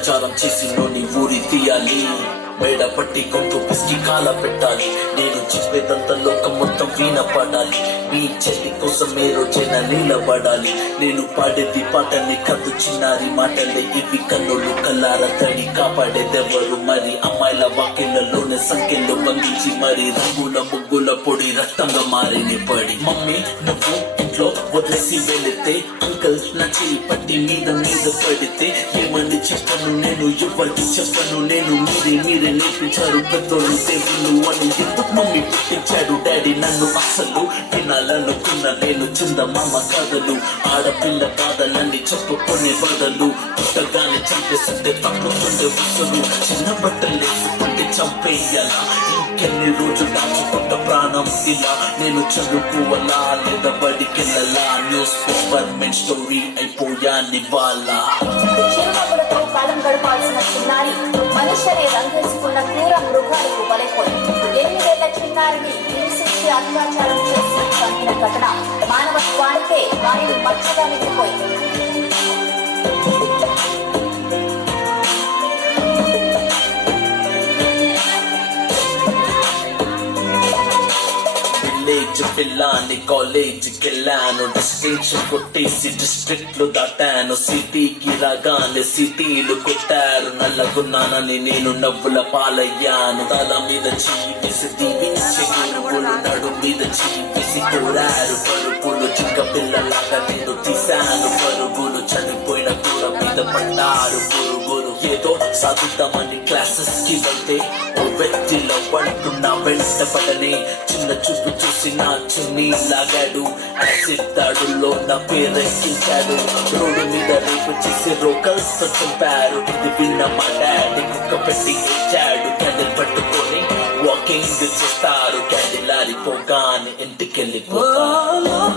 ప్రచారం చేసి నోని ఊరి తీయాలి, మేడ పట్టి కొంత పిసికి కాల పెట్టాలి. నేను చెప్పేదంతా లోకం మొత్తం వినపడాలి, మీ చెల్లి కోసం ఏ రోజైనా నిలబడాలి. నేను పాడేది పాటని కద్దు చిన్నారి మాటలే ఇవి, కన్నులు కల్లార తడి కాపాడేదెవరు మరి? అమ్మాయిల వాకిళ్లలోనే సంఖ్యలు బంధించి మరి రంగుల ముగ్గుల పొడి రక్తంగా మారిని పడి. మమ్మీ నువ్వు ఇంట్లో వదిలేసి వెళితే, అంకల్ నా చెయ్యి పట్టి మీద పడితే ఏమని చెప్పను నేను, ఎవరికి చెప్పను నేను. మీరే నేర్పించారు పెద్దోళ్ళు దేవుళ్ళు అని, ఎందుకు మమ్మీ పుట్టించాడు డాడీ నన్ను? అసలు వినాలనుకున్న నేను చందమామ కథలు, ఆడపిల్ల బాధలన్నీ చెప్పుకునే బదులు పుట్టగానే చంపేస్తుంటే తప్పుతుండే ఉసురు. చిన్న బట్టలు వేసుకుంటే చంపేయాలా, ఇంకెన్ని రోజులు దాచుకుంట ప్రాణం ఇలా? నేను చదువుకోవాలా లేదా బడికెళ్ళాలా? న్యూస్ పేపర్ మెయిన్ స్టోరీ అయిపోయా నివాలా. కాలం గడపాల్సిన చిన్నారి మనుష్యనే రంగేసుకున్న క్రూర మృగాలకు బలైపోయింది. 8 ఏళ్ల చిన్నారిని హింసించి అత్యాచారం చేసి చంపిన ఘటన మానవత్వానికే వారిని మచ్చగా మిగిలిపోయింది. విలేజ్ పిల్లాన్ని కాలేజీకి వెళ్ళాను, డిస్టింక్షన్ కొట్టేసి డిస్ట్రిక్ట్ లో దాటాను. సిటీకి రాగానే సిటీలు కొట్టారు, నల్లగున్నానని నేను నవ్వుల పాలయ్యాను. తల మీద చీవేసి దీవించి గురువులు నడు మీద చీవేసి కోరారు పరుపులు. చిక్క పిల్లలాగా నేను తీశాను పరుగులు, చనిపోయిన కూర మీద పడ్డారు పురుగులు. ఏదో సాధిద్దామని క్లాసెస్ కి వెళ్తే ఓ వ్యక్తిలో పడుతున్నా వెంట పడనే, చిన్న చూపు చూసి నా చున్నీ లాగాడు. యాసిడ్ దాడుల్లో నా పేరెక్కించాడు, రోడ్డు మీద రేపు చేసి రోకల్స్తో చంపారు. ఇది విన్న మా డాడీ కుక్క పెట్టి ఇచ్చాడు. క్యాండిల్ పట్టుకొని వాకింగ్ చేస్తారు, క్యాండిల్ ఆరిపోగానే ఇంటికెళ్ళిపోతారు.